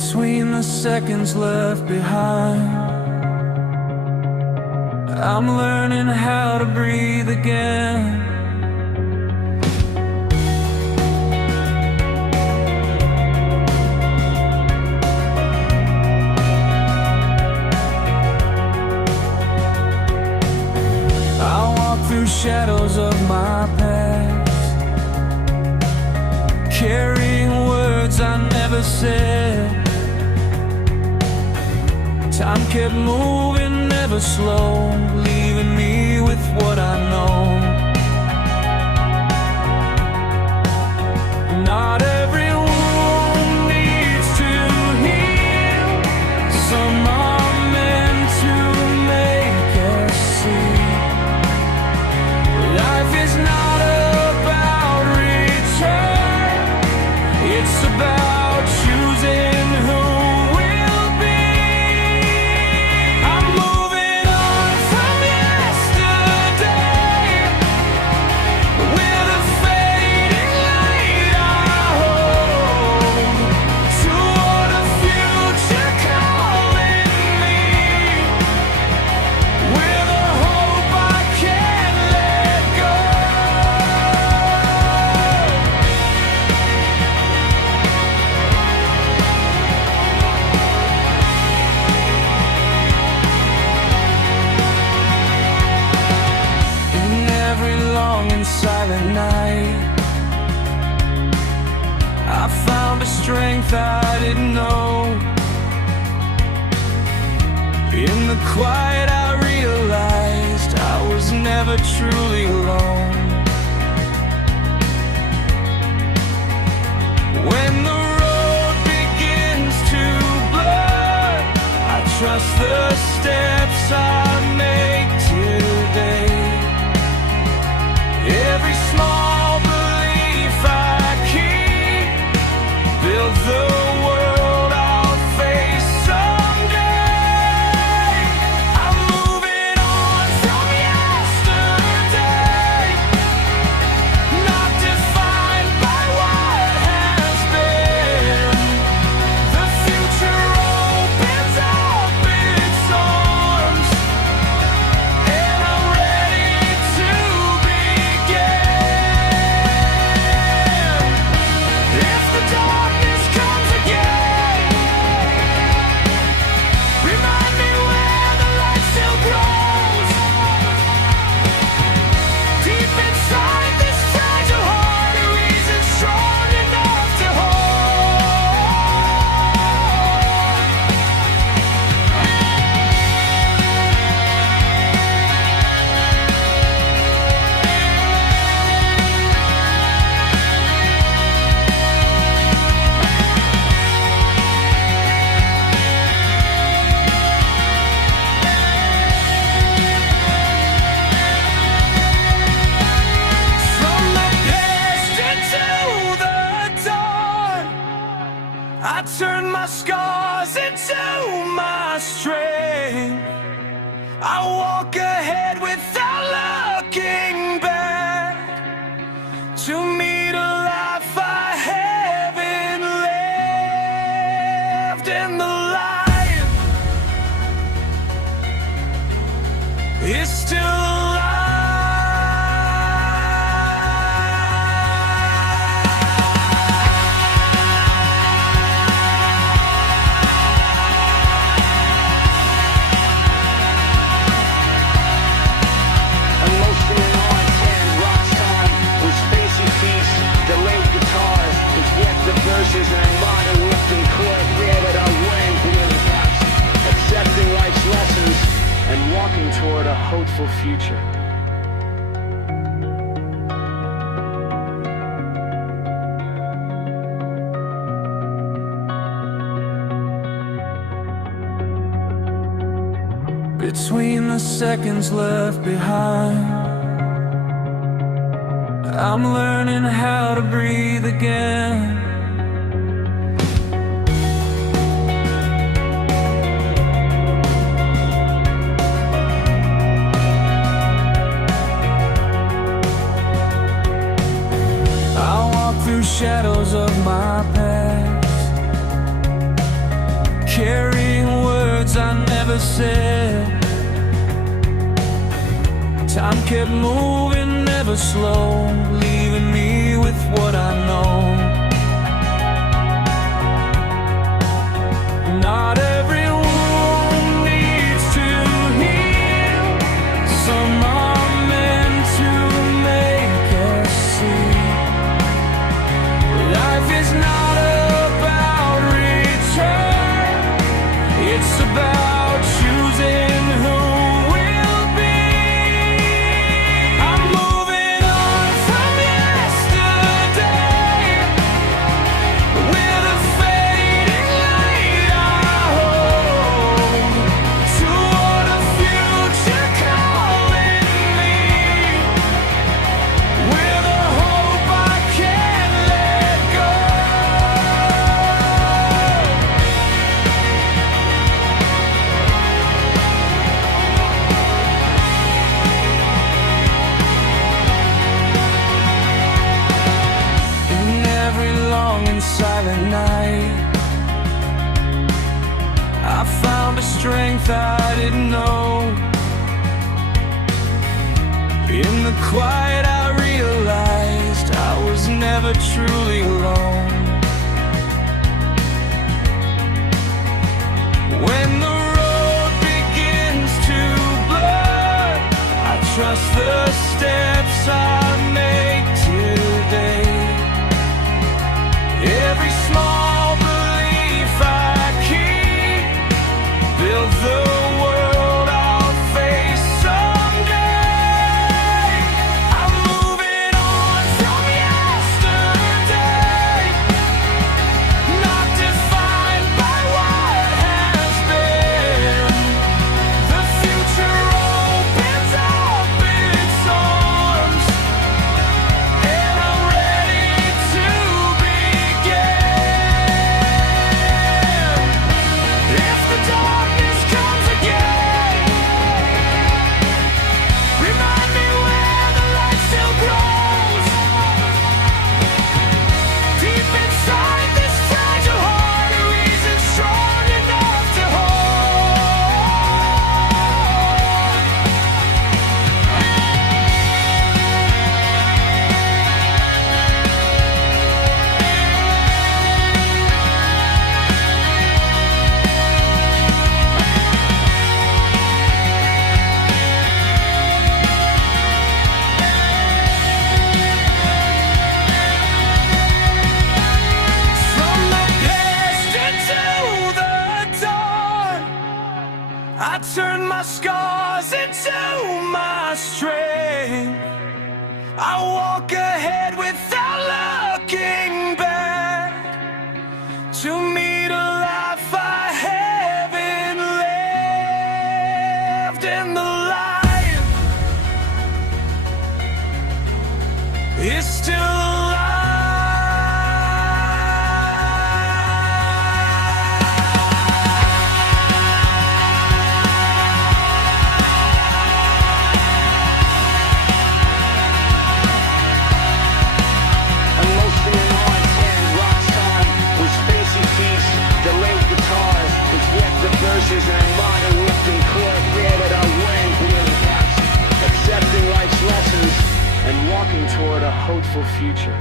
Between the seconds left behind, I'm learning how to breathe again. I walk through shadows of my past, carrying words I never said. Time kept moving, never slow, leaving me with what I know. Not every wound needs to heal. Some are meant to make us see. Life is not about return, it's about choosing who will be. I'm moving on from yesterday, with a fading light I hold, toward a future calling me, with a hope I can't let go. In every long and silent night, I found a strength I didn't know. In the quiet I realized I was never truly alone. When the road begins to blur, I trust the steps I make today. Every small belief I keep builds the world I'll face someday. I'm moving on from yesterday, not defined by what has been. The future opens up its arms, and I'm ready to begin. If the darkness comes again, remind me where the light still grows. Deep inside this fragile heart, a reason strong enough to From the past into the dawn, I turn my scars into my strength. I walk ahead without looking back, to meet a life I haven't lived. And the light is still alive. Emotional on 10, rock song with spacey beats, delayed guitars, executive verses, and a modern lifting chord created our wearing blue caps, accepting life's lessons and walking toward a hopeful future. Between the seconds left behind, I'm learning how to breathe again. I walk through shadows of my past, never said. Time kept moving, never slow, leaving me with what I know. Not every wound needs to heal. Some are meant to make us see. Life is not about return. It's about choosing who will be. I'm moving on from yesterday with a fading light I hold toward a future calling me with a hope I can't let go. In every long and silent night, I found a strength I didn't know. In the quiet I realized I was never truly alone. When the road begins to blur, I trust the steps I make today. Every small belief I keep builds the world I'll face someday. I'm moving on from yesterday, not defined by what has been. The future opens up its arms, and I'm ready to begin. If the darkness comes again, remind me where the light still grows. Deep inside this fragile heart, a reason strong enough to From the past into the dawn, I turn my scars into my strength. I walk ahead without looking back to meet a life I haven't lived. And the light is still alive. Emotional hearts and rock song with spacey keys, delayed guitars, with yet the verses and modern lifting chord created our wind wheeling past, accepting life's lessons and walking toward a hopeful future.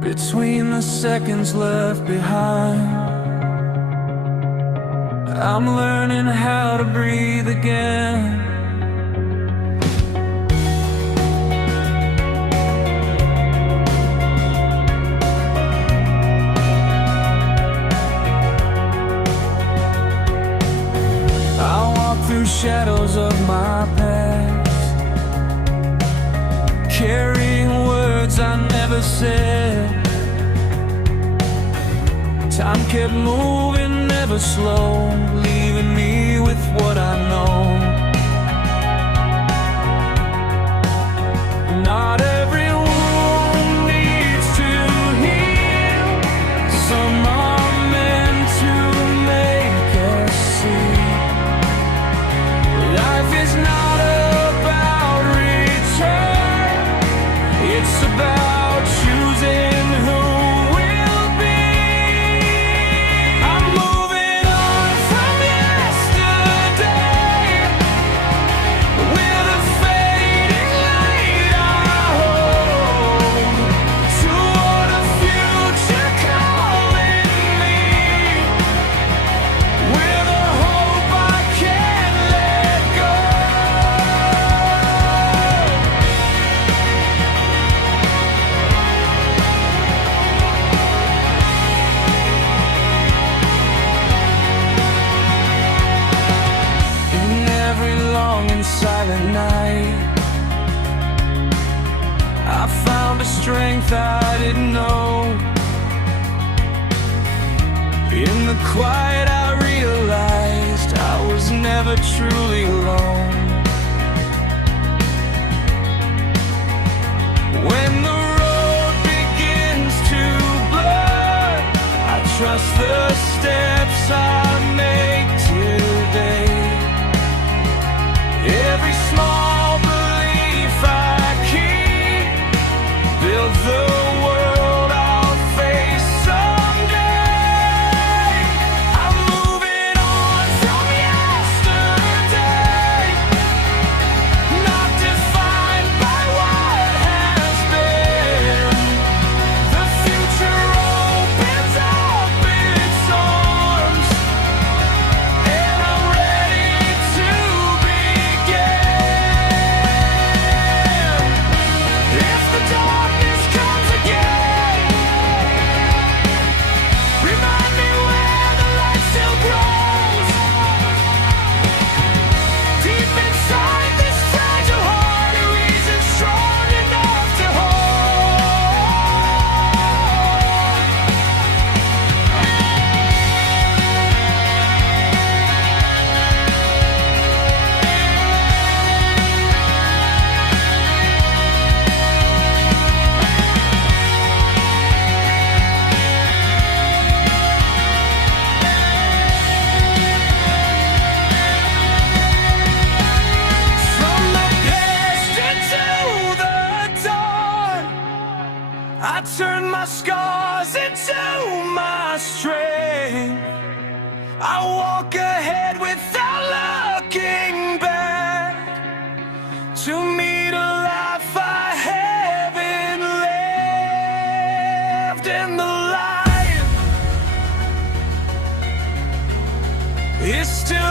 Between the seconds left behind, I'm learning how to breathe again. I walk through shadows of my past, carrying words I never said. Time kept moving, never slow, leaving me with what I know. Not every wound needs to heal. Some are meant to make us truth I didn't know. In the quiet I realized I was never truly alone. When the road begins to blur, I trust the steps I make today. Every small belief I keep builds the world I'll face someday. I'm moving on from yesterday, not defined by what has been. The future opens up its arms, and I'm ready to begin. If the darkness comes again, remind me where the light still grows. Deep inside this fragile heart, a reason strong enough to From the past into the dawn, I turn my scars into my strength. I walk ahead without looking back to meet a life I haven't lived. And the light is still